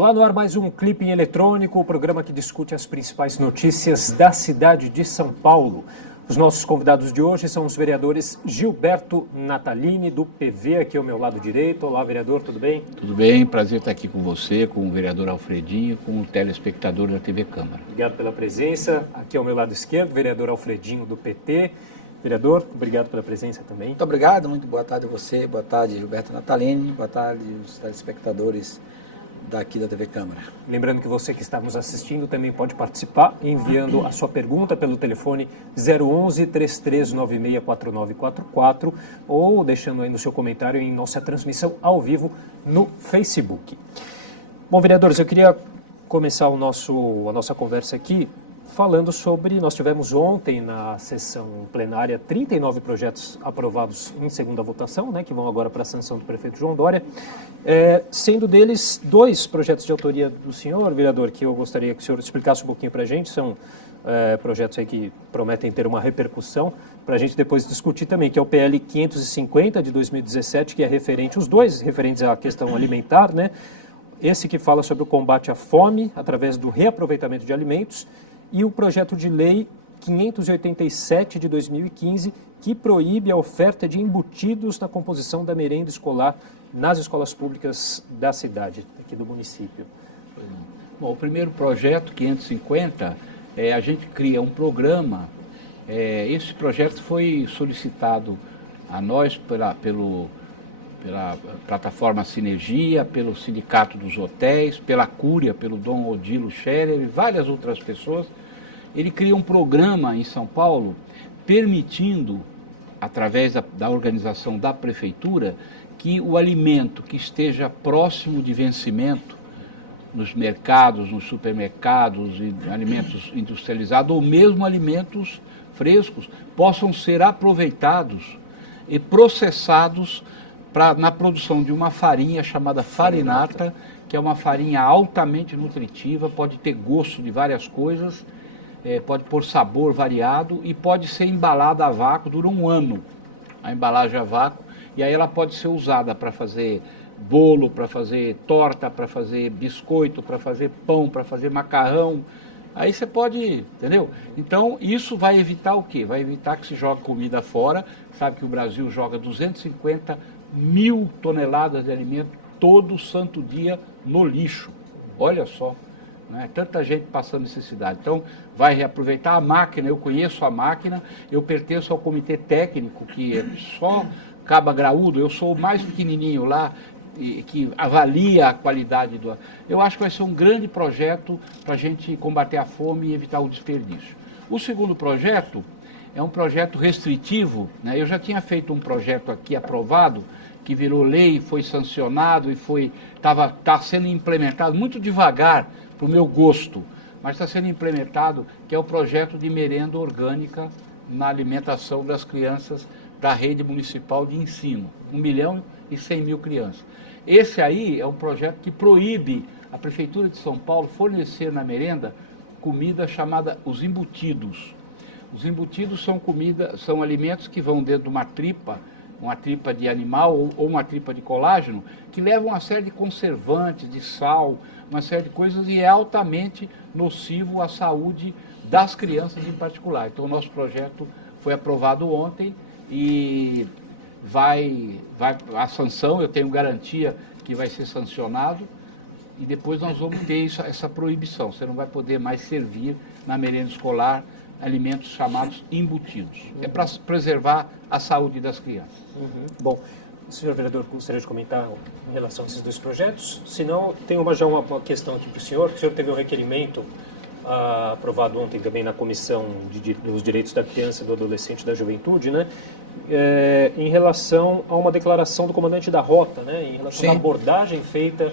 Olá, no ar mais um Clipe em Eletrônico, o programa que discute as principais notícias da cidade de São Paulo. Os nossos convidados de hoje são os vereadores Gilberto Natalini, do PV, aqui ao meu lado direito. Olá, vereador, tudo bem? Tudo bem, prazer estar aqui com você, com o vereador Alfredinho, com o telespectador da TV Câmara. Obrigado pela presença. Aqui ao meu lado esquerdo, vereador Alfredinho, do PT. Vereador, obrigado pela presença também. Muito obrigado, muito boa tarde a você, boa tarde Gilberto Natalini, boa tarde os telespectadores daqui da TV Câmara. Lembrando que você que está nos assistindo também pode participar enviando a sua pergunta pelo telefone 011-3396-4944 ou deixando aí no seu comentário em nossa transmissão ao vivo no Facebook. Bom, vereadores, eu queria começar a nossa conversa aqui falando sobre, nós tivemos ontem na sessão plenária 39 projetos aprovados em segunda votação, né, que vão agora para a sanção do prefeito João Dória, sendo deles 2 projetos de autoria do senhor, vereador, que eu gostaria que o senhor explicasse um pouquinho para a gente, são projetos aí que prometem ter uma repercussão para a gente depois discutir também, que é o PL 550 de 2017, que é referente, os dois referentes à questão alimentar, né, esse que fala sobre o combate à fome através do reaproveitamento de alimentos, e o projeto de lei 587 de 2015, que proíbe a oferta de embutidos na composição da merenda escolar nas escolas públicas da cidade, aqui do município. Bom, o primeiro projeto, 550, a gente cria um programa. Esse projeto foi solicitado a nós pela plataforma Sinergia, pelo Sindicato dos Hotéis, pela Cúria, pelo Dom Odilo Scherer e várias outras pessoas. Ele cria um programa em São Paulo permitindo, através da organização da prefeitura, que o alimento que esteja próximo de vencimento nos mercados, nos supermercados, e alimentos industrializados ou mesmo alimentos frescos, possam ser aproveitados e processados na produção de uma farinha chamada farinata, que é uma farinha altamente nutritiva, pode ter gosto de várias coisas, pode pôr sabor variado e pode ser embalada a vácuo, dura 1 ano a embalagem a vácuo, e aí ela pode ser usada para fazer bolo, para fazer torta, para fazer biscoito, para fazer pão, para fazer macarrão. Aí você pode, entendeu? Então, isso vai evitar o quê? Vai evitar que se jogue comida fora. Sabe que o Brasil joga 250 mil toneladas de alimento todo santo dia no lixo. Olha só, né? Tanta gente passando necessidade. Então, vai reaproveitar a máquina. Eu conheço a máquina, eu pertenço ao comitê técnico, que é só caba graúdo, eu sou o mais pequenininho lá, que avalia a qualidade do... Eu acho que vai ser um grande projeto para a gente combater a fome e evitar o desperdício. O segundo projeto é um projeto restritivo, né? Eu já tinha feito um projeto aqui aprovado, que virou lei, foi sancionado e está sendo implementado muito devagar, para o meu gosto, mas está sendo implementado, que é o projeto de merenda orgânica na alimentação das crianças da rede municipal de ensino, 1.100.000 crianças. Esse aí é um projeto que proíbe a Prefeitura de São Paulo fornecer na merenda comida chamada os embutidos. Os embutidos são alimentos que vão dentro de uma tripa de animal ou uma tripa de colágeno, que levam uma série de conservantes, de sal, uma série de coisas, e é altamente nocivo à saúde das crianças em particular. Então, o nosso projeto foi aprovado ontem e a sanção, eu tenho garantia que vai ser sancionado, e depois nós vamos ter essa proibição. Você não vai poder mais servir na merenda escolar alimentos chamados embutidos. É para preservar a saúde das crianças. Bom, o senhor vereador gostaria de comentar em relação a esses 2 projetos? Se não, tem já uma questão aqui para o senhor, que o senhor teve um requerimento aprovado ontem também na Comissão dos Direitos da Criança, do Adolescente e da Juventude, né? Em relação a uma declaração do comandante da rota, né? Em relação à abordagem feita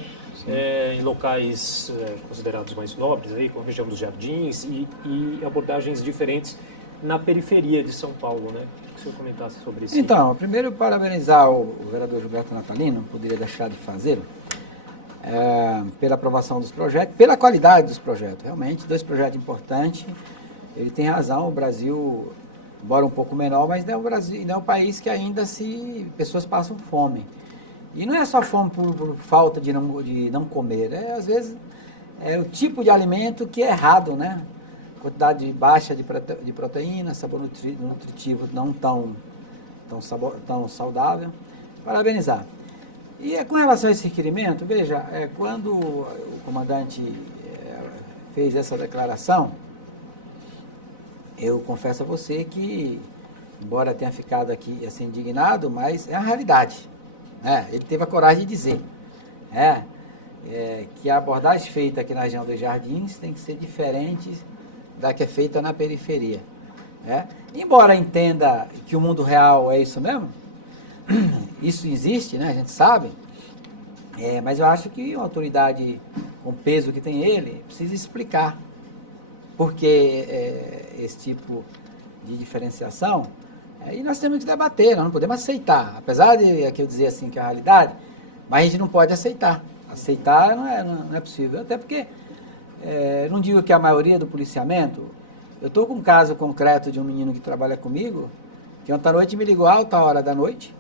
em locais considerados mais nobres, aí, com a região dos Jardins, e abordagens diferentes na periferia de São Paulo, né? Que o senhor comentasse sobre isso. Então, primeiro parabenizar o vereador Gilberto Natalini, não poderia deixar de fazê-lo, pela aprovação dos projetos, pela qualidade dos projetos. Realmente, 2 projetos importantes. Ele tem razão, o Brasil, embora um pouco menor, mas não é o Brasil, não é um país que ainda pessoas passam fome. E não é só fome por falta de não comer, às vezes é o tipo de alimento que é errado, né? Quantidade baixa de proteína, sabor nutritivo não tão saudável. Parabenizar. E com relação a esse requerimento, veja, quando o comandante fez essa declaração, eu confesso a você que, embora tenha ficado aqui assim, indignado, mas é a realidade. Ele teve a coragem de dizer que a abordagem feita aqui na região dos Jardins tem que ser diferente da que é feita na periferia. Embora entenda que o mundo real é isso mesmo, isso existe, né, a gente sabe, mas eu acho que uma autoridade com o peso que tem ele precisa explicar por que esse tipo de diferenciação. E nós temos que debater, nós não podemos aceitar. Apesar de aqui eu dizer assim que é a realidade, mas a gente não pode aceitar. Aceitar não é possível. Até porque, não digo que a maioria do policiamento, eu estou com um caso concreto de um menino que trabalha comigo, que ontem à noite me ligou alta hora da noite,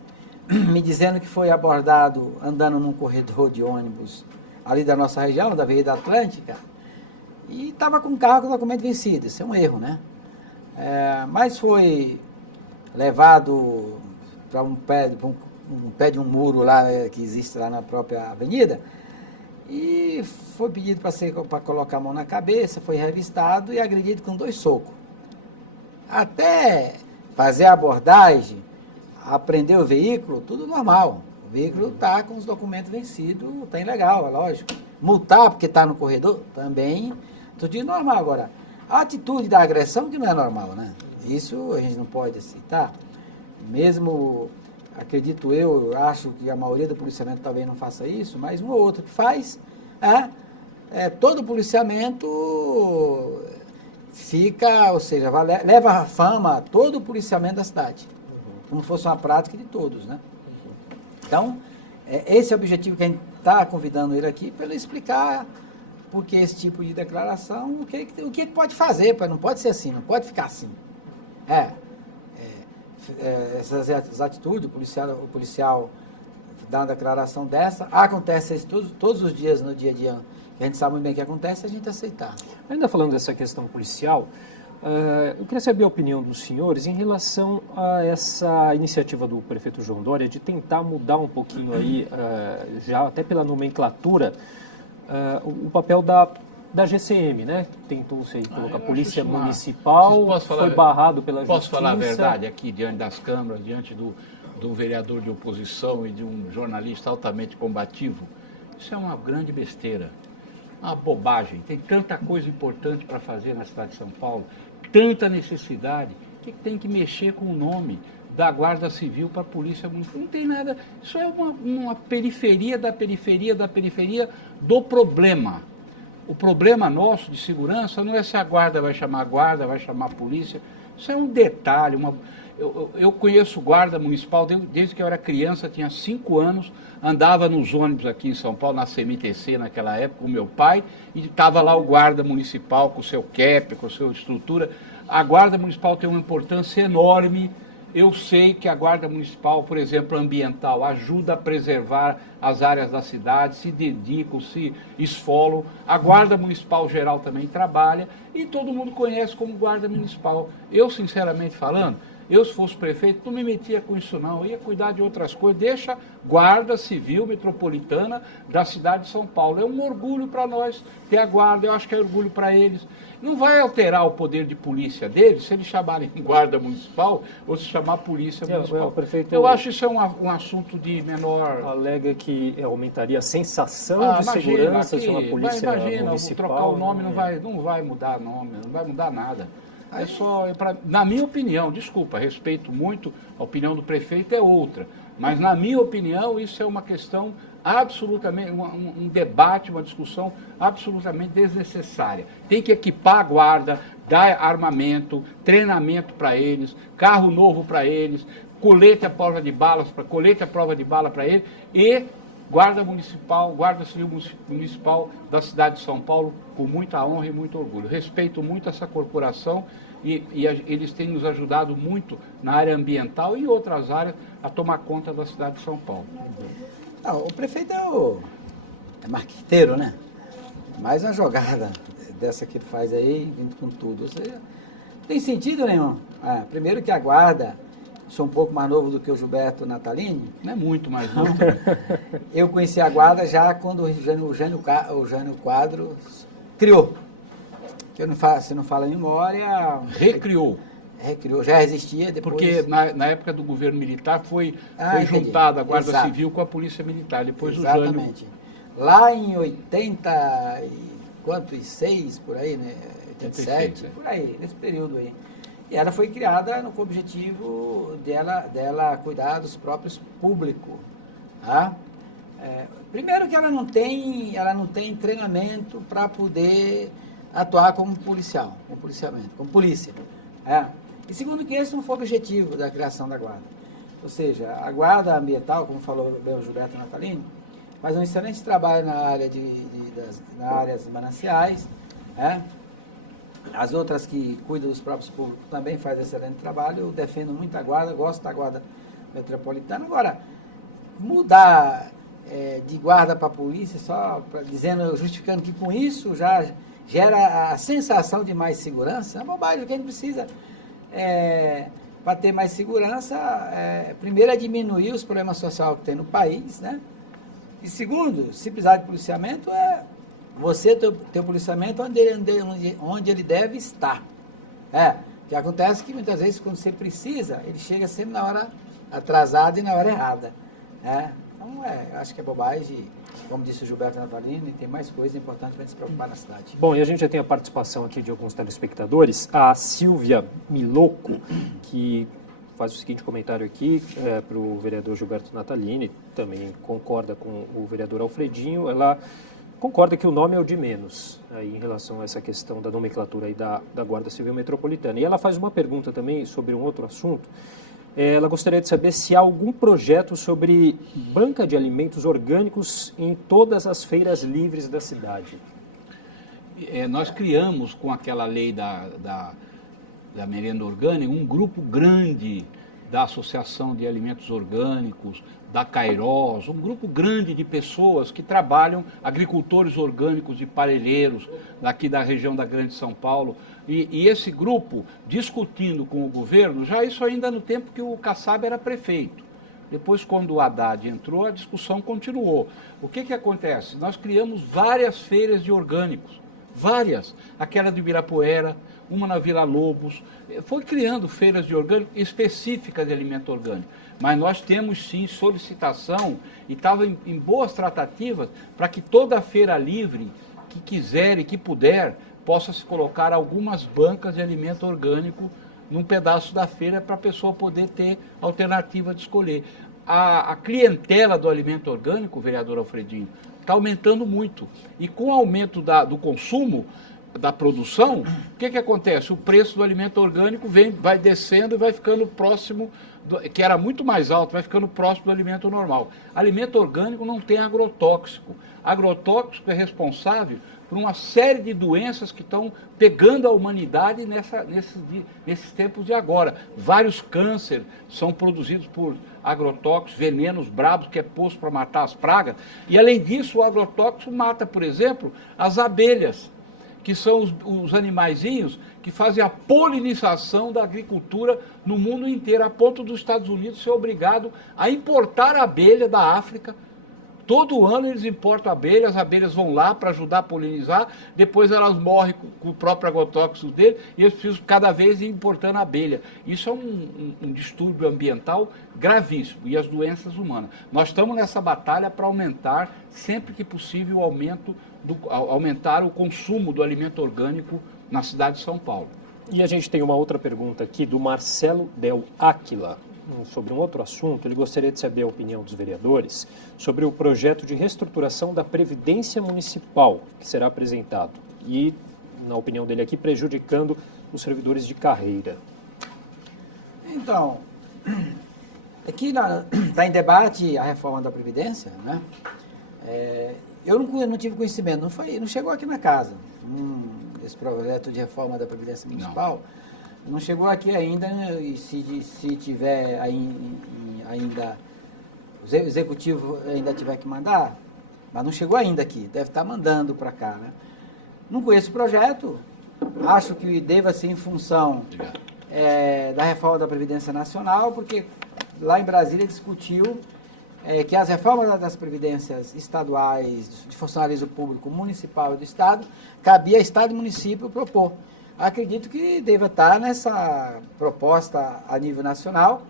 me dizendo que foi abordado andando num corredor de ônibus ali da nossa região, da Avenida Atlântica, e estava com o carro com o documento vencido. Isso é um erro, né? Mas foi levado para um pé de um muro lá que existe lá na própria avenida e foi pedido para colocar a mão na cabeça, foi revistado e agredido com 2 socos. Até fazer a abordagem, apreender o veículo, tudo normal. O veículo está com os documentos vencidos, está ilegal, é lógico. Multar porque está no corredor, também, tudo normal. Agora, a atitude da agressão que não é normal, né? Isso a gente não pode aceitar. Mesmo, acredito eu acho que a maioria do policiamento talvez não faça isso, mas um ou outro que faz, todo policiamento fica, ou seja, leva a fama todo o policiamento da cidade, como fosse uma prática de todos, né? Então, esse é o objetivo que a gente está convidando ele aqui, para ele explicar porque esse tipo de declaração, o que pode fazer, não pode ser assim, não pode ficar assim. Essas atitudes, o policial dá uma declaração dessa, acontece isso todos os dias, no dia a dia, a gente sabe muito bem o que acontece, a gente aceitar. Ainda falando dessa questão policial, eu queria saber a opinião dos senhores em relação a essa iniciativa do prefeito João Dória de tentar mudar um pouquinho aí, já até pela nomenclatura, o papel da GCM, né? Tentou-se colocar a Polícia Municipal, foi barrado pela Justiça. Posso falar a verdade aqui, diante das câmaras, diante do vereador de oposição e de um jornalista altamente combativo? Isso é uma grande besteira, uma bobagem. Tem tanta coisa importante para fazer na cidade de São Paulo, tanta necessidade, que tem que mexer com o nome da Guarda Civil para a Polícia Municipal. Não tem nada, isso é uma periferia da periferia da periferia do problema. O problema nosso de segurança não é se a guarda vai chamar a guarda, vai chamar a polícia. Isso é um detalhe. Eu conheço guarda municipal desde que eu era criança, tinha 5 anos, andava nos ônibus aqui em São Paulo, na CMTC naquela época, com o meu pai, e estava lá o guarda municipal com o seu cap, com a sua estrutura. A guarda municipal tem uma importância enorme. Eu sei que a Guarda Municipal, por exemplo, ambiental, ajuda a preservar as áreas da cidade, se dedicam, se esfolam. A Guarda Municipal geral também trabalha e todo mundo conhece como Guarda Municipal. Eu, sinceramente falando, se fosse prefeito, não me metia com isso não, eu ia cuidar de outras coisas. Deixa a Guarda Civil Metropolitana da cidade de São Paulo. É um orgulho para nós ter a guarda, eu acho que é orgulho para eles. Não vai alterar o poder de polícia deles se eles chamarem guarda municipal ou se chamar polícia municipal. Eu acho isso um assunto de menor... Alega que aumentaria a sensação de segurança de uma polícia municipal. Trocar o nome não vai mudar nome, não vai mudar nada. Na minha opinião, desculpa, respeito muito, a opinião do prefeito é outra, mas na minha opinião isso é uma questão absolutamente, um debate, uma discussão absolutamente desnecessária. Tem que equipar a guarda, dar armamento, treinamento para eles, carro novo para eles, colete à prova de bala para eles e Guarda Civil Municipal da cidade de São Paulo com muita honra e muito orgulho. Respeito muito essa corporação e eles têm nos ajudado muito na área ambiental e em outras áreas a tomar conta da cidade de São Paulo. Não, o prefeito é marqueteiro, né? Mais uma jogada dessa que ele faz aí, vindo com tudo. Ou seja, não tem sentido nenhum. Primeiro que a guarda, sou um pouco mais novo do que o Gilberto Natalini. Não é muito mais novo. Eu conheci a guarda já quando o Jânio Quadros criou. Que se não fala em memória... Recriou. Recriou, já existia depois... Porque na época do governo militar foi juntada a Guarda Civil com a Polícia Militar, depois Exatamente. Lá em 86, por aí, né? 87, por aí, nesse período aí. E ela foi criada com o objetivo dela cuidar dos próprios públicos. Tá? Primeiro que ela não tem treinamento para poder atuar como policial, como policiamento, como polícia. E segundo que esse não foi o objetivo da criação da guarda. Ou seja, a guarda ambiental, como falou bem o Gilberto Natalini, faz um excelente trabalho na área nas áreas mananciais. As outras que cuidam dos próprios públicos também fazem excelente trabalho. Eu defendo muito a guarda, gosto da guarda metropolitana. Agora, mudar de guarda para polícia, justificando que com isso já gera a sensação de mais segurança, é uma bobagem. O que a gente precisa para ter mais segurança, primeiro é diminuir os problemas sociais que tem no país, né? E segundo, se precisar de policiamento, você ter o policiamento onde ele deve estar. Que acontece que muitas vezes quando você precisa, ele chega sempre na hora atrasada e na hora errada. Então, acho que é bobagem. Como disse o Gilberto Natalini, tem mais coisas importantes para se preocupar na cidade. Bom, e a gente já tem a participação aqui de alguns telespectadores. A Silvia Miloco, que faz o seguinte comentário aqui para o vereador Gilberto Natalini, também concorda com o vereador Alfredinho. Ela concorda que o nome é o de menos aí, em relação a essa questão da nomenclatura aí da Guarda Civil Metropolitana. E ela faz uma pergunta também sobre um outro assunto. Ela gostaria de saber se há algum projeto sobre banca de alimentos orgânicos em todas as feiras livres da cidade. Nós criamos, com aquela lei da merenda orgânica, um grupo grande da Associação de Alimentos Orgânicos, da Cairós, um grupo grande de pessoas que trabalham, agricultores orgânicos de Parelheiros, daqui da região da Grande São Paulo, e esse grupo, discutindo com o governo, já isso ainda no tempo que o Kassab era prefeito. Depois, quando o Haddad entrou, a discussão continuou. O que acontece? Nós criamos várias feiras de orgânicos, várias, aquela de Ibirapuera, uma na Vila Lobos, foi criando feiras de orgânico específicas de alimento orgânico. Mas nós temos sim solicitação e estava em boas tratativas para que toda feira livre que quiser e que puder possa se colocar algumas bancas de alimento orgânico num pedaço da feira para a pessoa poder ter alternativa de escolher. A clientela do alimento orgânico, vereador Alfredinho, está aumentando muito. E com o aumento do consumo, da produção, o que acontece? O preço do alimento orgânico vai descendo e vai ficando próximo, que era muito mais alto, vai ficando próximo do alimento normal. Alimento orgânico não tem agrotóxico. Agrotóxico é responsável por uma série de doenças que estão pegando a humanidade nesses tempos de agora. Vários cânceres são produzidos por agrotóxicos, venenos bravos que é posto para matar as pragas. E além disso, o agrotóxico mata, por exemplo, as abelhas, que são os animaizinhos que fazem a polinização da agricultura no mundo inteiro, a ponto dos Estados Unidos ser obrigado a importar a abelha da África. Todo ano eles importam abelhas, as abelhas vão lá para ajudar a polinizar, depois elas morrem com o próprio agrotóxico dele e eles precisam cada vez ir importando a abelha. Isso é um distúrbio ambiental gravíssimo e as doenças humanas. Nós estamos nessa batalha para aumentar, sempre que possível, aumentar o consumo do alimento orgânico na cidade de São Paulo. E a gente tem uma outra pergunta aqui do Marcelo Del Áquila, sobre um outro assunto. Ele gostaria de saber a opinião dos vereadores sobre o projeto de reestruturação da Previdência Municipal que será apresentado e, na opinião dele aqui, prejudicando os servidores de carreira. Então, aqui está em debate a reforma da Previdência, né? Eu não tive conhecimento, não chegou aqui na casa, esse projeto de reforma da Previdência Municipal. Não chegou aqui ainda, né? E se tiver ainda o executivo ainda tiver que mandar, mas não chegou ainda aqui, deve estar mandando para cá, né? Não conheço o projeto, acho que deva ser em função da reforma da Previdência Nacional, porque lá em Brasília discutiu que as reformas das previdências estaduais, de funcionalismo público municipal e do Estado, cabia a Estado e município propor. Acredito que deva estar nessa proposta a nível nacional,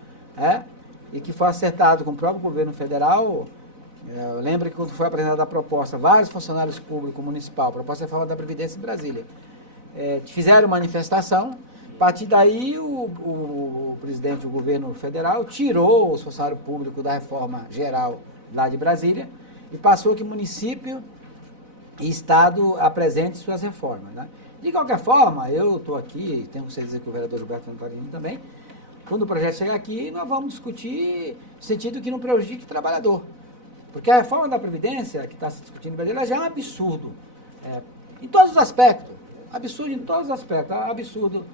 e que foi acertado com o próprio governo federal. Eu lembro que quando foi apresentada a proposta, vários funcionários públicos municipal, proposta de reforma da Previdência em Brasília, fizeram manifestação. A partir daí, o presidente do governo federal tirou os funcionários públicos da reforma geral lá de Brasília e passou que município e Estado apresentem suas reformas, né? De qualquer forma, eu estou aqui, tenho que dizer que o vereador Gilberto Natalino também, quando o projeto chegar aqui, nós vamos discutir no sentido que não prejudique o trabalhador. Porque a reforma da Previdência, que está se discutindo em Brasília, já é um absurdo. Em todos os aspectos. Absurdo em todos os aspectos. Absurdo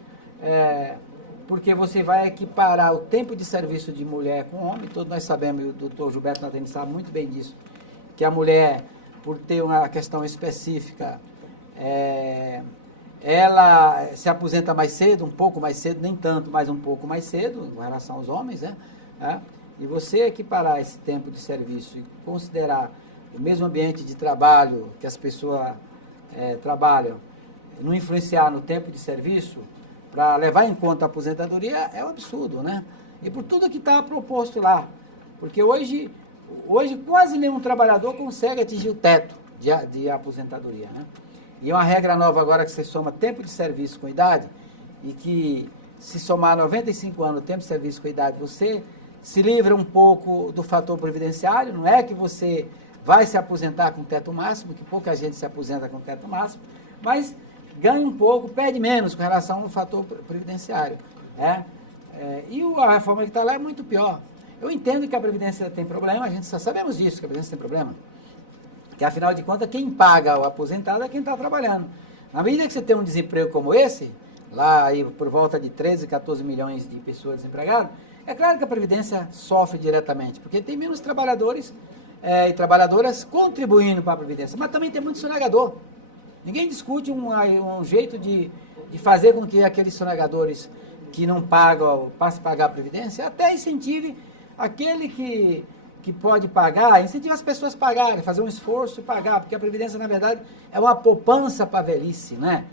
porque você vai equiparar o tempo de serviço de mulher com homem. Todos nós sabemos, e o doutor Gilberto Natalino sabe muito bem disso, que a mulher, por ter uma questão específica, ela se aposenta mais cedo, um pouco mais cedo, nem tanto, mas um pouco mais cedo, em relação aos homens, né? E você equiparar esse tempo de serviço e considerar o mesmo ambiente de trabalho que as pessoas trabalham, não influenciar no tempo de serviço, para levar em conta a aposentadoria, é um absurdo, né? E por tudo que está proposto lá. Porque hoje quase nenhum trabalhador consegue atingir o teto de aposentadoria, né? E uma regra nova agora que você soma tempo de serviço com idade, e que se somar 95 anos tempo de serviço com idade, você se livra um pouco do fator previdenciário. Não é que você vai se aposentar com teto máximo, que pouca gente se aposenta com teto máximo, mas ganha um pouco, perde menos com relação ao fator previdenciário. E a reforma que está lá é muito pior. Eu entendo que a Previdência tem problema, a gente só sabemos disso, que a Previdência tem problema. Que, afinal de contas, quem paga o aposentado é quem está trabalhando. Na medida que você tem um desemprego como esse, lá aí por volta de 13, 14 milhões de pessoas desempregadas, é claro que a Previdência sofre diretamente, porque tem menos trabalhadores e trabalhadoras contribuindo para a Previdência, mas também tem muito sonegador. Ninguém discute um jeito de fazer com que aqueles sonegadores que não pagam, passem a pagar a Previdência, até incentive aquele que pode pagar, incentiva as pessoas a pagarem, fazer um esforço e pagar, porque a Previdência, na verdade, é uma poupança para a velhice, né?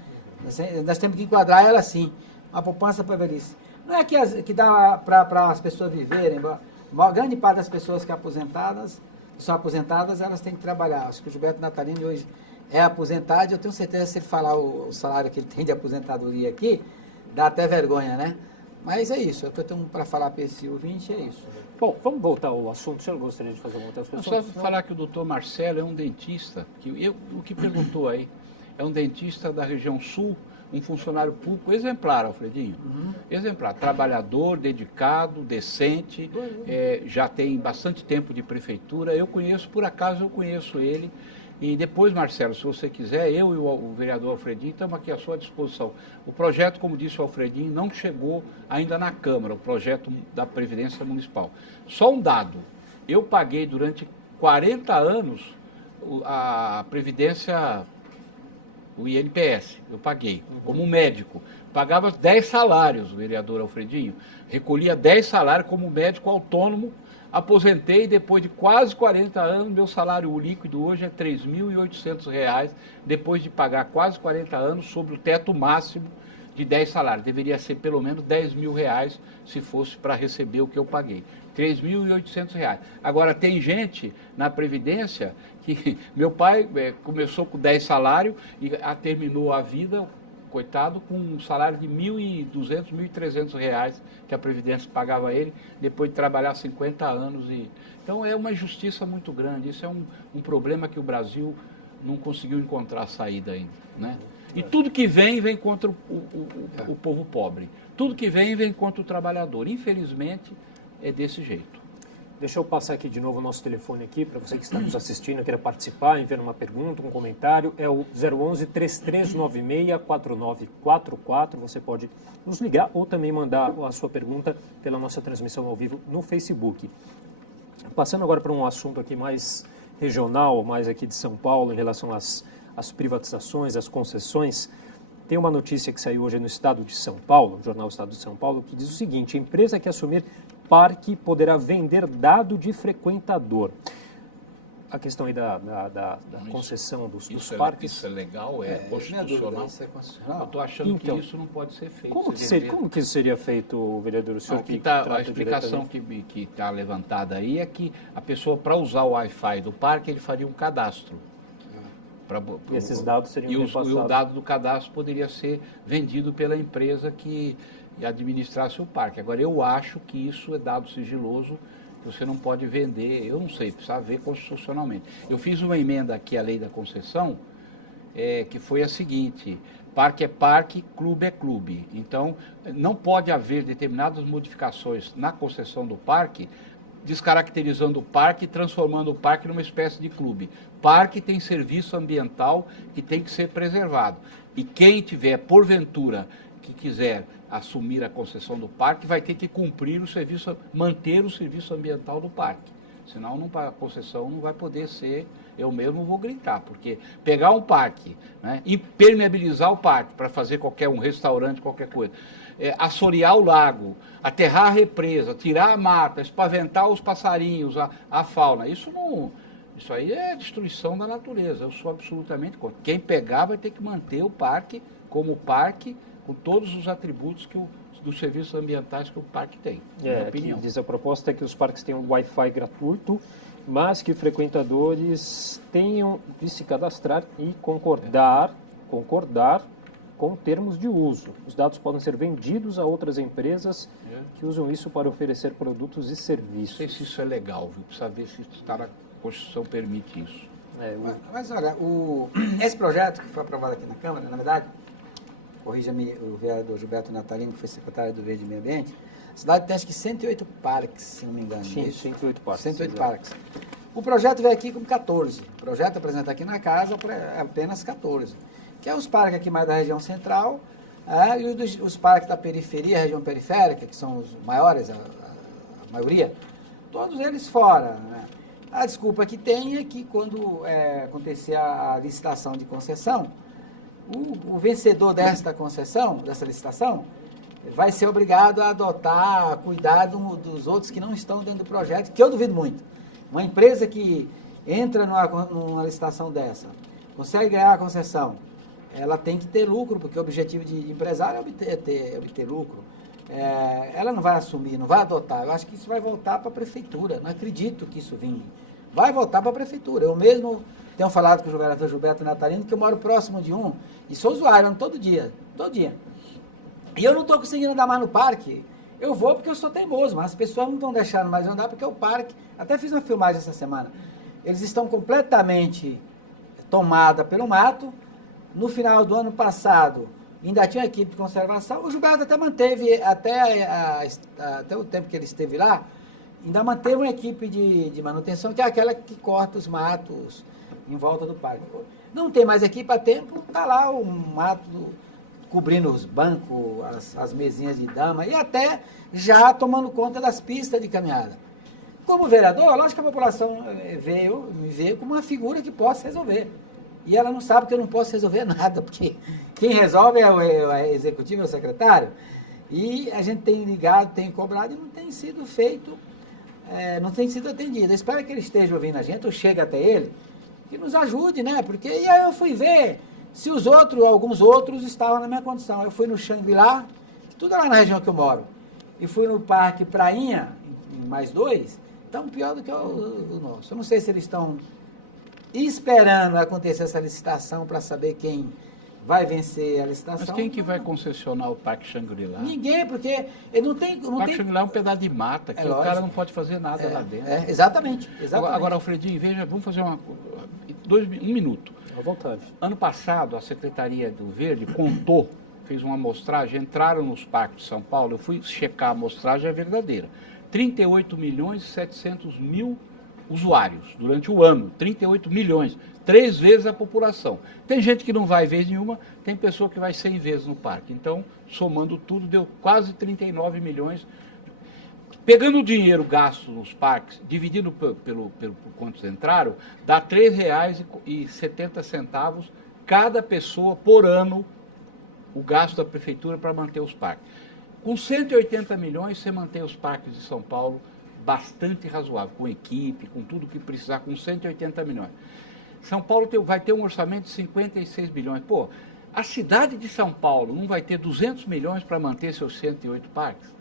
Nós temos que enquadrar ela assim, uma poupança para a velhice. Não é que dá para as pessoas viverem, a grande parte das pessoas que são aposentadas, elas têm que trabalhar. Acho que o Gilberto Natalino hoje é aposentado, e eu tenho certeza que se ele falar o salário que ele tem de aposentadoria aqui, dá até vergonha, né? Mas é isso, eu tenho para falar para esse ouvinte, é isso. Bom, vamos voltar ao assunto. O senhor gostaria de fazer uma outra questão? Só falar que o doutor Marcelo é um dentista, o que perguntou aí, é um dentista da região sul, um funcionário público exemplar, Alfredinho. Exemplar, trabalhador, dedicado, decente, já tem bastante tempo de prefeitura. Por acaso eu conheço ele. E depois, Marcelo, se você quiser, eu e o vereador Alfredinho estamos aqui à sua disposição. O projeto, como disse o Alfredinho, não chegou ainda na Câmara, o projeto da Previdência Municipal. Só um dado, eu paguei durante 40 anos a Previdência, o INPS, eu paguei, como médico. Pagava 10 salários, vereador Alfredinho, recolhia 10 salários como médico autônomo. Aposentei, depois de quase 40 anos, meu salário líquido hoje é R$ 3.800, depois de pagar quase 40 anos sobre o teto máximo de 10 salários. Deveria ser pelo menos R$10.000 se fosse para receber o que eu paguei. R$ 3.800. Agora, tem gente na Previdência que meu pai começou com 10 salários e terminou a vida, coitado, com um salário de R$ 1.200, R$ 1.300 que a Previdência pagava a ele, depois de trabalhar 50 anos. Então é uma injustiça muito grande, isso é um problema que o Brasil não conseguiu encontrar saída ainda, né? E tudo que vem contra o povo pobre, tudo que vem contra o trabalhador, infelizmente é desse jeito. Deixa eu passar aqui de novo o nosso telefone aqui, para você que está nos assistindo, queira participar, enviar uma pergunta, um comentário, é o 011-3396-4944, você pode nos ligar ou também mandar a sua pergunta pela nossa transmissão ao vivo no Facebook. Passando agora para um assunto aqui mais regional, mais aqui de São Paulo, em relação às privatizações, às concessões, tem uma notícia que saiu hoje no Estado de São Paulo, no jornal Estado de São Paulo, que diz o seguinte: a empresa que assumir parque poderá vender dado de frequentador. A questão aí da concessão dos parques. Isso é legal, é constitucional. Isso é constitucional. Eu estou achando Então, que isso não pode ser feito. Como que isso seria feito, vereador? O senhor Não, que a explicação que está levantada aí é que a pessoa, para usar o Wi-Fi do parque, ele faria um cadastro. E esses dados seriam e o dado do cadastro poderia ser vendido pela empresa que administrasse o parque. Agora, eu acho que isso é dado sigiloso, você não pode vender, eu não sei, precisa ver constitucionalmente. Eu fiz uma emenda aqui à lei da concessão, que foi a seguinte: parque é parque, clube é clube. Então, não pode haver determinadas modificações na concessão do parque, descaracterizando o parque e transformando o parque numa espécie de clube. Parque tem serviço ambiental que tem que ser preservado. E quem tiver, porventura, que quiser assumir a concessão do parque, vai ter que cumprir o serviço, manter o serviço ambiental do parque. Senão a concessão não vai poder ser, eu mesmo vou gritar, porque pegar um parque, né, impermeabilizar o parque para fazer um restaurante, qualquer coisa, assorear o lago, aterrar a represa, tirar a mata, espaventar os passarinhos, a fauna, isso aí é destruição da natureza, eu sou absolutamente contra. Quem pegar vai ter que manter o parque como parque, com todos os atributos dos serviços ambientais que o parque tem, na minha opinião. Diz a proposta é que os parques tenham Wi-Fi gratuito, mas que frequentadores tenham de se cadastrar e concordar com termos de uso. Os dados podem ser vendidos a outras empresas que usam isso para oferecer produtos e serviços. Não sei se isso é legal, viu? Precisa ver se a Constituição permite isso. Mas olha, esse projeto que foi aprovado aqui na Câmara, na verdade, corrija-me o vereador Gilberto Natalino, que foi secretário do Verde e Meio Ambiente, a cidade tem acho que 108 parques, se não me engano. Sim, isso? 108 parques. 108 parques. O projeto veio aqui com 14. O projeto apresenta aqui na casa apenas 14. Que é os parques aqui mais da região central, e os parques da periferia, região periférica, que são os maiores, a maioria, todos eles fora. Né? A desculpa que tem é que quando acontecer a licitação de concessão, o vencedor dessa licitação, vai ser obrigado a adotar, a cuidar dos outros que não estão dentro do projeto, que eu duvido muito. Uma empresa que entra numa licitação dessa, consegue ganhar a concessão, ela tem que ter lucro, porque o objetivo de empresário é obter lucro. Ela não vai assumir, não vai adotar. Eu acho que isso vai voltar para a prefeitura. Não acredito que isso vingue. Vai voltar para a prefeitura. Eu mesmo tenho falado com o vereador Gilberto Natalino, que eu moro próximo de um, e sou usuário, ando todo dia. E eu não estou conseguindo andar mais no parque. Eu vou porque eu sou teimoso, mas as pessoas não estão deixando mais andar, porque o parque, até fiz uma filmagem essa semana, eles estão completamente tomados pelo mato. No final do ano passado, ainda tinha equipe de conservação. O Gilberto até manteve, até o tempo que ele esteve lá, ainda manteve uma equipe de manutenção, que é aquela que corta os matos em volta do parque. Não tem mais equipe há tempo, está lá o mato cobrindo os bancos, as mesinhas de dama, e até já tomando conta das pistas de caminhada. Como vereador, lógico que a população me vê como uma figura que possa resolver. E ela não sabe que eu não posso resolver nada, porque quem resolve é o executivo, é o secretário. E a gente tem ligado, tem cobrado e não tem sido feito, não tem sido atendido. Eu espero que ele esteja ouvindo a gente, ou chegue até ele, que nos ajude, né? Porque e aí eu fui ver se alguns outros estavam na minha condição. Eu fui no Xangri-Lá, tudo lá na região que eu moro, e fui no Parque Prainha, mais 2, estão pior do que o nosso. Eu não sei se eles estão esperando acontecer essa licitação para saber quem vai vencer a licitação. Mas quem que vai concessionar o Parque Xangri-Lá? Ninguém, porque ele não tem... O Parque Xangri-Lá é um pedaço de mata, que o cara não pode fazer nada lá dentro. Exatamente. Agora, Alfredinho, veja, vamos fazer um minuto. À vontade. Ano passado, a Secretaria do Verde fez uma amostragem, entraram nos parques de São Paulo, eu fui checar a amostragem, é verdadeira. 38.700.000 usuários durante o ano, 38 milhões, 3 vezes a população. Tem gente que não vai vez nenhuma, tem pessoa que vai 100 vezes no parque. Então, somando tudo, deu quase 39 milhões. Pegando o dinheiro gasto nos parques, dividido por quantos entraram, dá R$ 3,70 cada pessoa por ano o gasto da prefeitura para manter os parques. Com 180 milhões, você mantém os parques de São Paulo bastante razoável, com equipe, com tudo que precisar, com 180 milhões. São Paulo vai ter um orçamento de 56 bilhões. Pô, a cidade de São Paulo não vai ter 200 milhões para manter seus 108 parques?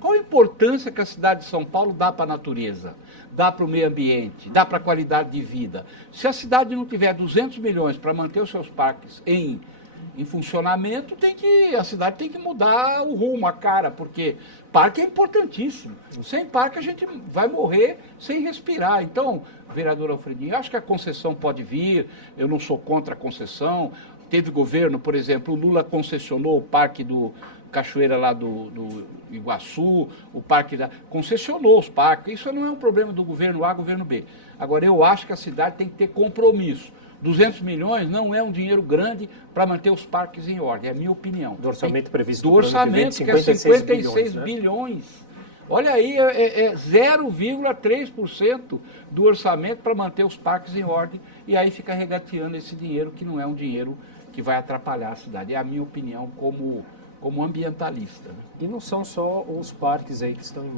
Qual a importância que a cidade de São Paulo dá para a natureza, dá para o meio ambiente, dá para a qualidade de vida? Se a cidade não tiver 200 milhões para manter os seus parques em funcionamento, a cidade tem que mudar o rumo, a cara, porque parque é importantíssimo. Sem parque a gente vai morrer sem respirar. Então, vereador Alfredinho, acho que a concessão pode vir, eu não sou contra a concessão. Teve governo, por exemplo, o Lula concessionou o parque do Cachoeira lá do Iguaçu, concessionou os parques. Isso não é um problema do governo A, governo B. Agora, eu acho que a cidade tem que ter compromisso. 200 milhões não é um dinheiro grande para manter os parques em ordem, é a minha opinião. Do orçamento previsto do orçamento, que é 56 bilhões. Olha aí, é 0,3% do orçamento para manter os parques em ordem, e aí fica regateando esse dinheiro, que não é um dinheiro que vai atrapalhar a cidade. É a minha opinião como ambientalista. E não são só os parques aí que estão em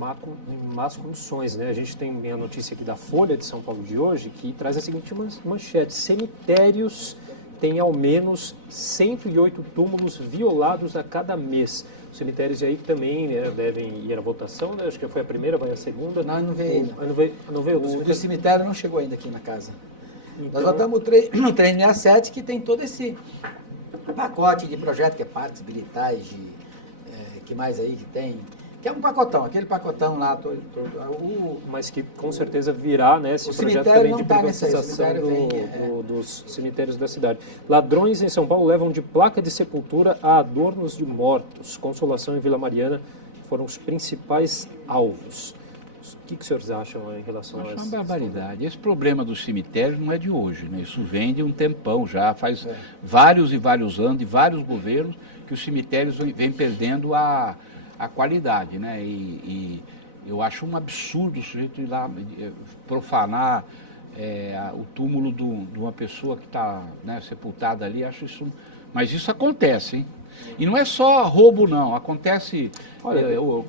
más condições, né? A gente tem a notícia aqui da Folha de São Paulo de hoje, que traz a seguinte manchete: cemitérios têm ao menos 108 túmulos violados a cada mês. Os cemitérios aí também, né, devem ir à votação, né? Acho que foi a primeira, vai a segunda. Não veio ainda. Não veio O cemitério não chegou ainda aqui na casa. Então, nós votamos no 367, que tem todo esse pacote de projeto, que é parques, bilitais, que mais aí que tem, que é um pacotão, aquele pacotão lá, mas que com certeza virá, né, esse projeto também de privatização dos cemitérios da cidade. Ladrões em São Paulo levam de placa de sepultura a adornos de mortos. Consolação e Vila Mariana foram os principais alvos. O que os senhores acham em relação a isso? É uma barbaridade. Esse problema dos cemitérios não é de hoje, né? Isso vem de um tempão já, faz vários e vários anos, de vários governos, que os cemitérios vêm perdendo a qualidade, né? E eu acho um absurdo o sujeito ir lá profanar o túmulo de uma pessoa que está, né, sepultada ali. Acho isso, mas isso acontece, hein? E não é só roubo, não. Acontece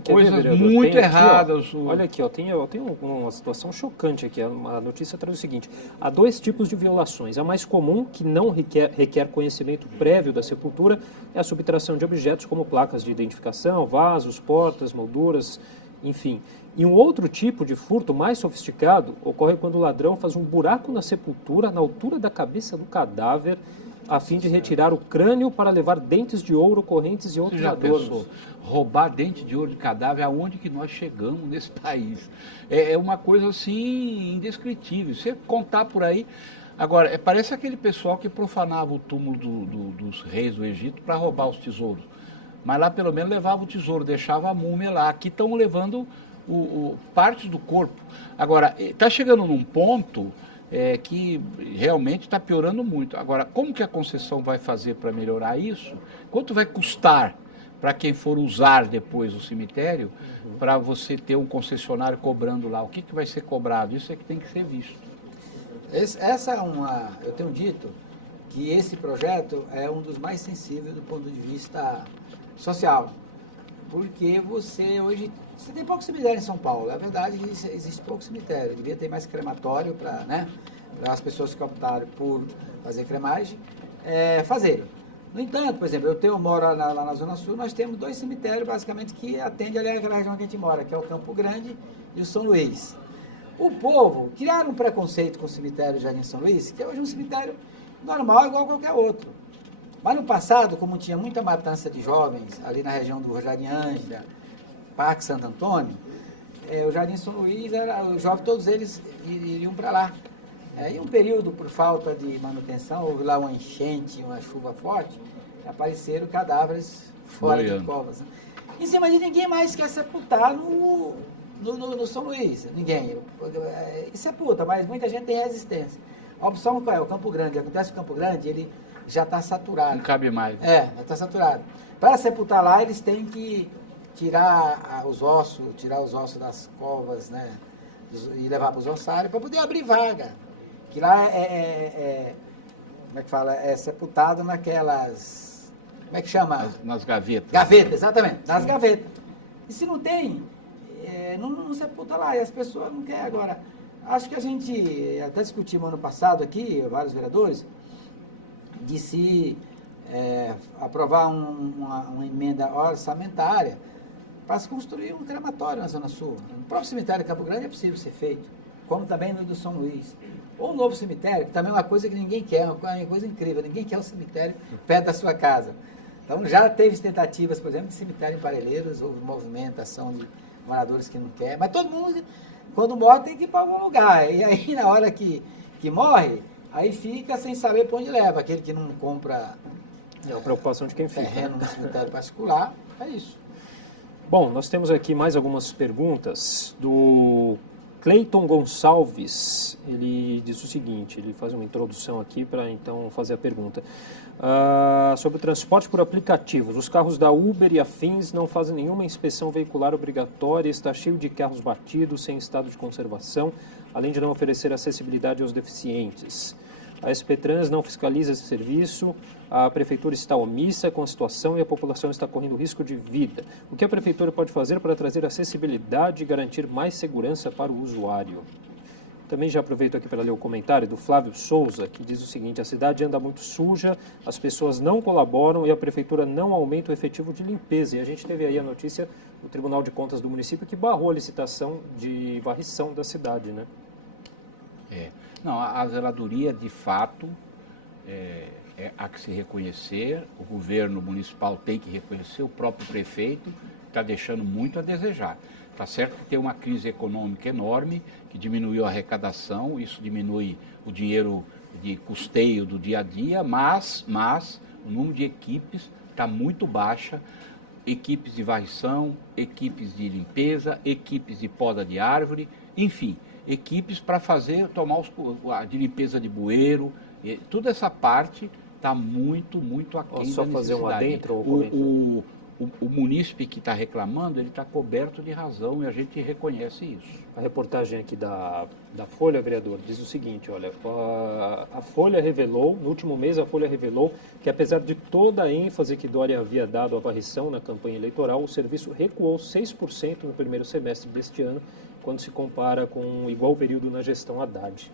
coisas muito erradas. Olha aqui, eu tenho uma situação chocante aqui. A notícia traz o seguinte: há dois tipos de violações. A mais comum, que não requer conhecimento prévio da sepultura, é a subtração de objetos como placas de identificação, vasos, portas, molduras, enfim. E um outro tipo de furto mais sofisticado ocorre quando o ladrão faz um buraco na sepultura, na altura da cabeça do cadáver, a fim de retirar o crânio para levar dentes de ouro, correntes e outros adornos. Roubar dente de ouro de cadáver, aonde que nós chegamos nesse país? É uma coisa assim indescritível. Você contar por aí. Agora, parece aquele pessoal que profanava o túmulo dos reis do Egito para roubar os tesouros. Mas lá pelo menos levava o tesouro, deixava a múmia lá. Aqui estão levando partes do corpo. Agora, está chegando num ponto que realmente está piorando muito. Agora, como que a concessão vai fazer para melhorar isso? Quanto vai custar para quem for usar depois o cemitério, para você ter um concessionário cobrando lá? O que vai ser cobrado? Isso é que tem que ser visto. Eu tenho dito que esse projeto é um dos mais sensíveis do ponto de vista social, porque você tem pouco cemitério em São Paulo. É verdade que existe pouco cemitério, devia ter mais crematório para, né, as pessoas que optaram por fazer cremagem fazerem. No entanto, por exemplo, eu moro lá na Zona Sul, nós temos dois cemitérios basicamente que atendem ali àquela região que a gente mora, que é o Campo Grande e o São Luís. O povo criaram um preconceito com o cemitério Jardim São Luís, que é hoje um cemitério normal, igual a qualquer outro. Mas no passado, como tinha muita matança de jovens, ali na região do Jardim Ângela, Parque Santo Antônio, o Jardim São Luís, os jovens, todos eles iriam para lá. Em um período, por falta de manutenção, houve lá uma enchente, uma chuva forte, apareceram cadáveres fora de covas. Né? Em cima de ninguém mais quer sepultar no São Luís, ninguém. E sepulta, mas muita gente tem resistência. A opção qual é? O Campo Grande. Acontece que o Campo Grande, ele já está saturado. Não cabe mais. Já está saturado. Para sepultar lá, eles têm que tirar os ossos das covas, né? E levar para os ossários para poder abrir vaga. Que lá como é que fala? É sepultado naquelas... Como é que chama? Nas gavetas. Gavetas, exatamente. Nas gavetas. E se não tem, não sepulta lá. E as pessoas não querem agora. Acho que a gente até discutimos ano passado aqui, vários vereadores, de se aprovar uma emenda orçamentária para se construir um crematório na Zona Sul. No próprio cemitério de Campo Grande é possível ser feito, como também no do São Luís. Ou um novo cemitério, que também é uma coisa que ninguém quer, uma coisa incrível, ninguém quer um cemitério perto da sua casa. Então já teve tentativas, por exemplo, de cemitério em Parelheiros, houve movimentação de moradores que não querem, mas todo mundo, quando morre, tem que ir para algum lugar. E aí, na hora que morre, aí fica sem saber para onde leva. Aquele que não compra É uma preocupação de quem fica. terreno no cemitério particular, é isso. Bom, nós temos aqui mais algumas perguntas do Cleiton Gonçalves. Ele diz o seguinte, ele faz uma introdução aqui para então fazer a pergunta. Sobre o transporte por aplicativos, os carros da Uber e afins não fazem nenhuma inspeção veicular obrigatória, está cheio de carros batidos, sem estado de conservação, além de não oferecer acessibilidade aos deficientes. A SP Trans não fiscaliza esse serviço, a Prefeitura está omissa com a situação e a população está correndo risco de vida. O que a Prefeitura pode fazer para trazer acessibilidade e garantir mais segurança para o usuário? Também já aproveito aqui para ler o comentário do Flávio Souza, que diz o seguinte: a cidade anda muito suja, as pessoas não colaboram e a Prefeitura não aumenta o efetivo de limpeza. E a gente teve aí a notícia do Tribunal de Contas do município que barrou a licitação de varrição da cidade, né? Não, a zeladoria, de fato, há que se reconhecer, o governo municipal tem que reconhecer, o próprio prefeito está deixando muito a desejar. Está certo que tem uma crise econômica enorme, que diminuiu a arrecadação, isso diminui o dinheiro de custeio do dia a dia, mas o número de equipes está muito baixa, equipes de varrição, equipes de limpeza, equipes de poda de árvore, enfim, equipes para de limpeza de bueiro, toda essa parte está muito aquém da necessidade. Só fazer um adentro ou o munícipe que está reclamando, ele está coberto de razão e a gente reconhece isso. A reportagem aqui da Folha, vereador, diz o seguinte, olha, a Folha revelou, no último mês a Folha revelou que apesar de toda a ênfase que Dória havia dado à varrição na campanha eleitoral, o serviço recuou 6% no primeiro semestre deste ano, quando se compara com o igual período na gestão Haddad.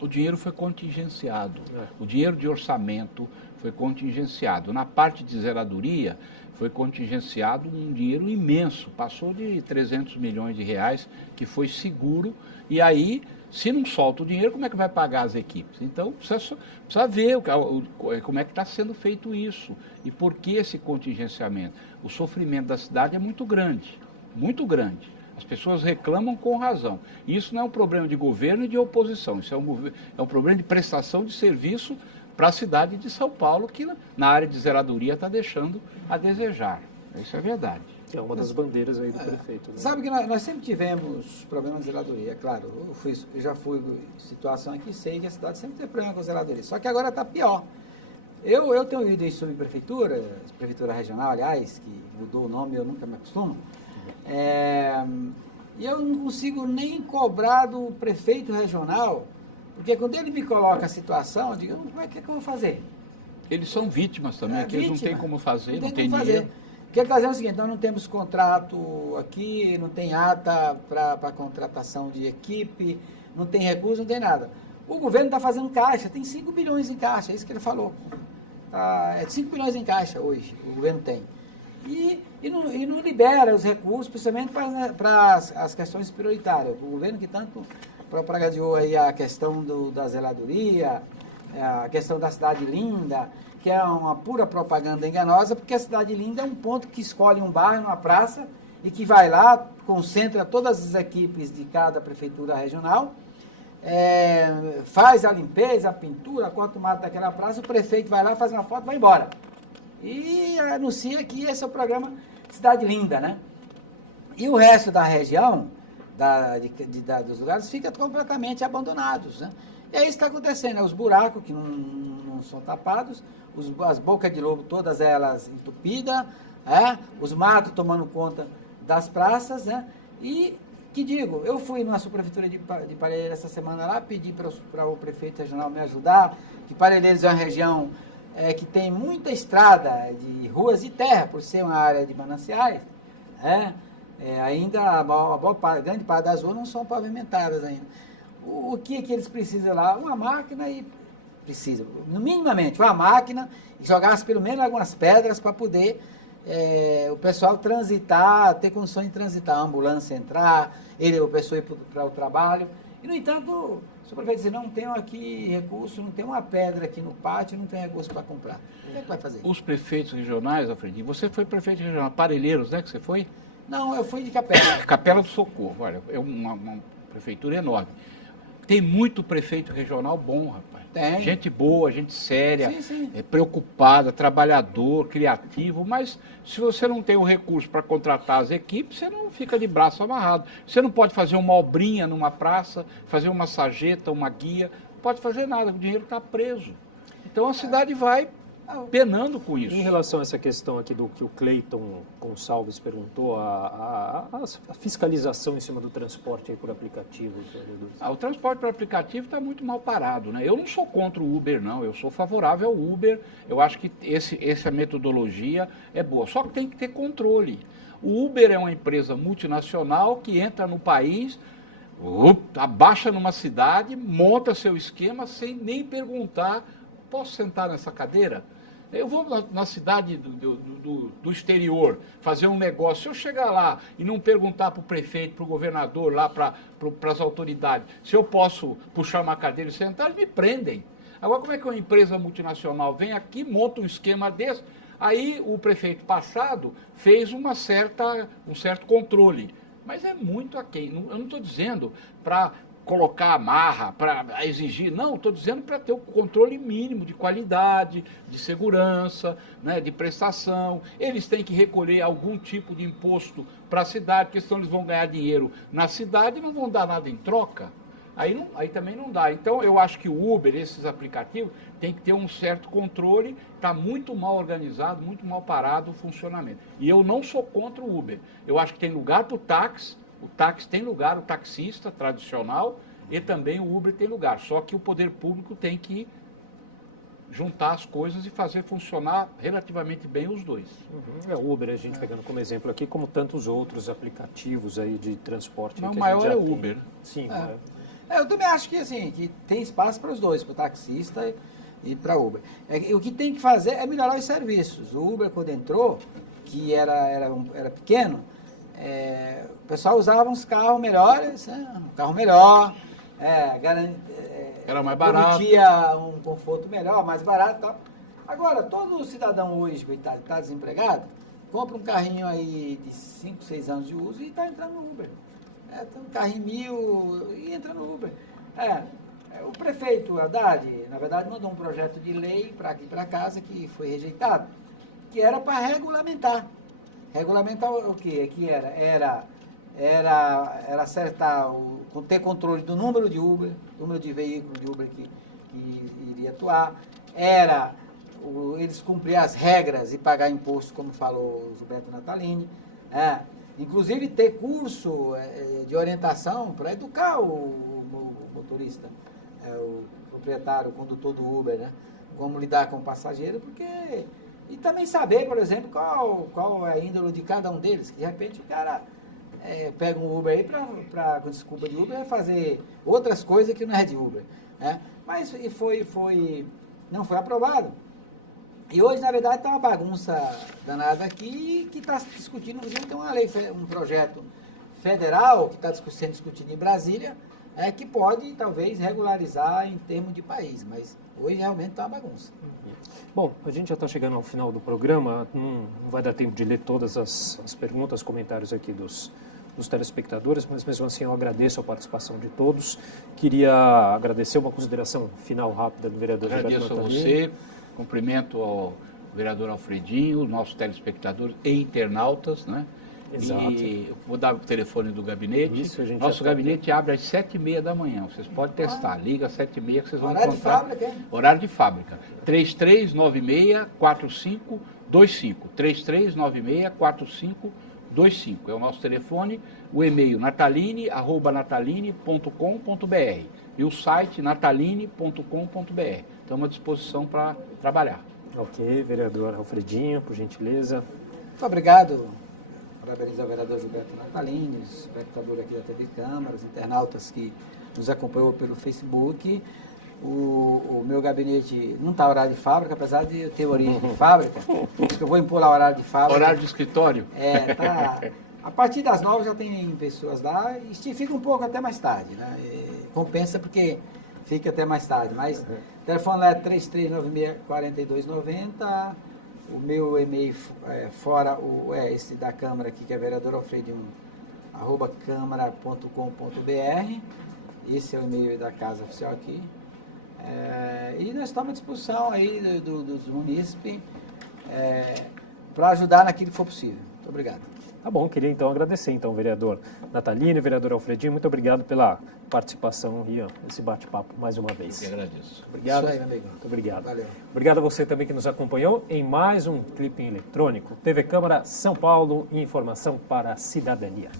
O dinheiro foi contingenciado, o dinheiro de orçamento foi contingenciado. Na parte de zeladoria, foi contingenciado um dinheiro imenso, passou de 300 milhões de reais, que foi seguro, e aí, se não solta o dinheiro, como é que vai pagar as equipes? Então, precisa ver como é que está sendo feito isso, e por que esse contingenciamento. O sofrimento da cidade é muito grande, muito grande. As pessoas reclamam com razão. Isso não é um problema de governo e de oposição, isso é um problema de prestação de serviço para a cidade de São Paulo, que na área de zeladoria está deixando a desejar. Isso é verdade. Que é uma das bandeiras aí do prefeito. Né? Sabe que nós sempre tivemos problemas de zeladoria, claro. Eu já fui em situação aqui, sei que a cidade sempre tem problema com zeladoria. Só que agora está pior. Eu tenho ido em subprefeitura, prefeitura regional, aliás, que mudou o nome, eu nunca me acostumo. E eu não consigo nem cobrar do prefeito regional, porque quando ele me coloca a situação, eu digo, como é que eu vou fazer? Eles são vítimas também, que eles não têm como fazer, não tem dinheiro. O que ele está dizendo é o seguinte, nós não temos contrato aqui, não tem ata para contratação de equipe, não tem recurso, não tem nada. O governo está fazendo caixa, tem 5 bilhões em caixa, é isso que ele falou. 5 bilhões em caixa hoje, o governo tem. E não libera os recursos, principalmente para as questões prioritárias. O governo que tanto propagou aí a questão da zeladoria, a questão da cidade linda, que é uma pura propaganda enganosa, porque a cidade linda é um ponto que escolhe um bairro, uma praça, e que vai lá, concentra todas as equipes de cada prefeitura regional, faz a limpeza, a pintura, corta o mato daquela praça, o prefeito vai lá, faz uma foto e vai embora. E anuncia que esse é o programa Cidade Linda, né? E o resto da região, dos lugares, fica completamente abandonados, né? E é isso que está acontecendo, os buracos que não são tapados, as bocas de lobo, todas elas entupidas, os matos tomando conta das praças, né? E que digo, eu fui na subprefeitura de Parelheiros essa semana lá, pedi para o prefeito regional me ajudar, que Parelheiros é uma região que tem muita estrada de ruas de terra, por ser uma área de mananciais, ainda a grande parte das ruas não são pavimentadas ainda. O que eles precisam lá? Uma máquina e precisa, minimamente, uma máquina e jogasse pelo menos algumas pedras para poder o pessoal transitar, ter condições de transitar, a ambulância entrar, o pessoal ir para o trabalho. E, no entanto, o prefeito diz, não tenho aqui recurso, não tem uma pedra aqui no pátio, não tem recurso para comprar. O que é que vai fazer? Os prefeitos regionais, Alfredinho, você foi prefeito regional, Parelheiros, né, que você foi? Não, eu fui de Capela. Capela do Socorro, olha, é uma prefeitura enorme. Tem muito prefeito regional bom, rapaz. Tem. Gente boa, gente séria, Sim. Preocupada, trabalhador, criativo, mas se você não tem o recurso para contratar as equipes, você não fica de braço amarrado. Você não pode fazer uma obrinha numa praça, fazer uma sarjeta, uma guia, não pode fazer nada, o dinheiro está preso. Então a cidade vai penando com isso. Em relação a essa questão aqui do que o Cleiton Gonçalves perguntou, a fiscalização em cima do transporte aí por aplicativo. O transporte por aplicativo está muito mal parado, né? Eu não sou contra o Uber, não. Eu sou favorável ao Uber. Eu acho que essa metodologia é boa. Só que tem que ter controle. O Uber é uma empresa multinacional que entra no país, abaixa numa cidade, monta seu esquema sem nem perguntar, posso sentar nessa cadeira? Eu vou na cidade do exterior fazer um negócio. Se eu chegar lá e não perguntar para o prefeito, para o governador, lá para as autoridades, se eu posso puxar uma cadeira e sentar, eles me prendem. Agora, como é que uma empresa multinacional vem aqui, monta um esquema desse? Aí o prefeito passado fez um certo controle. Mas é muito aquém. Eu não estou dizendo para colocar amarra, para exigir, não, estou dizendo para ter o controle mínimo de qualidade, de segurança, né, de prestação. Eles têm que recolher algum tipo de imposto para a cidade, porque senão eles vão ganhar dinheiro na cidade e não vão dar nada em troca. Aí também não dá. Então eu acho que o Uber, esses aplicativos, tem que ter um certo controle, está muito mal organizado, muito mal parado o funcionamento. E eu não sou contra o Uber. Eu acho que tem lugar para o táxi tem lugar, o taxista tradicional, e também o Uber tem lugar. Só que o poder público tem que juntar as coisas e fazer funcionar relativamente bem os dois. O Uber, a gente pegando como exemplo aqui, como tantos outros aplicativos aí de transporte. Mas o maior é o Uber. Sim. Eu também acho que, assim, que tem espaço para os dois, para o taxista e para o Uber. O que tem que fazer é melhorar os serviços. O Uber, quando entrou, que era pequeno, o pessoal usava uns carros melhores, né? Um carro melhor, era mais barato, permitia um conforto melhor, mais barato e tal. Agora, todo cidadão hoje, coitado, está desempregado, compra um carrinho aí de 5, 6 anos de uso e está entrando no Uber. Tem um carrinho 1000 e entra no Uber. O prefeito Haddad, na verdade, mandou um projeto de lei para aqui para casa que foi rejeitado, que era para regulamentar. Regulamentar o quê? Que era acertar, ter controle do número de Uber, número de veículos de Uber que iria atuar, eles cumprir as regras e pagar imposto, como falou o Gilberto Natalini, inclusive ter curso de orientação para educar o motorista, o proprietário, o condutor do Uber, né? Como lidar com o passageiro, e também saber, por exemplo, qual é a índole de cada um deles, que de repente o cara pega um Uber aí com desculpa de Uber, fazer outras coisas que não é de Uber. Né? Mas não foi aprovado. E hoje, na verdade, está uma bagunça danada aqui, que está discutindo, inclusive tem uma lei, um projeto federal que está sendo discutido em Brasília, que pode, talvez, regularizar em termos de país, mas hoje realmente está uma bagunça. Bom, a gente já está chegando ao final do programa, não vai dar tempo de ler todas as perguntas, comentários aqui dos telespectadores, mas mesmo assim eu agradeço a participação de todos. Queria agradecer uma consideração final rápida do vereador Gilberto Natalini. Agradeço a você, cumprimento ao vereador Alfredinho, nossos telespectadores e internautas, né? Exato. E vou dar o telefone do gabinete. Isso, nosso gabinete abre às 7h30 da manhã. Vocês podem testar. Liga às 7h30 que vocês vão encontrar. Horário de fábrica, hein? Horário de fábrica. 3396-45 3396-4525. É o nosso telefone, o e-mail nataline@nataline.com.br e o site nataline.com.br. Estamos à disposição para trabalhar. Ok, vereador Alfredinho, por gentileza. Muito obrigado. Parabenizo ao vereador Gilberto Natalini, espectador aqui da TV Câmara, os internautas que nos acompanhou pelo Facebook. O meu gabinete não está horário de fábrica, apesar de eu ter origem de fábrica. Acho que eu vou impor lá horário de fábrica. Horário de escritório? Tá. A partir das 9 já tem pessoas lá e fica um pouco até mais tarde, né? Compensa porque fica até mais tarde. Mas o telefone lá é 3396-4290. O meu e-mail fora esse da Câmara aqui, que é vereadoralfredinho@câmara.com.br. Esse é o e-mail da Casa Oficial aqui. E nós estamos à disposição aí dos munícipes para ajudar naquilo que for possível. Muito obrigado. Tá bom, queria então agradecer então, vereador Natalini, vereador Alfredinho, muito obrigado pela participação e esse bate-papo mais uma vez. Eu que agradeço. Obrigado. Isso aí, meu amigo. Muito obrigado. Valeu. Obrigado a você também que nos acompanhou em mais um Clipe Eletrônico. TV Câmara São Paulo, informação para a cidadania.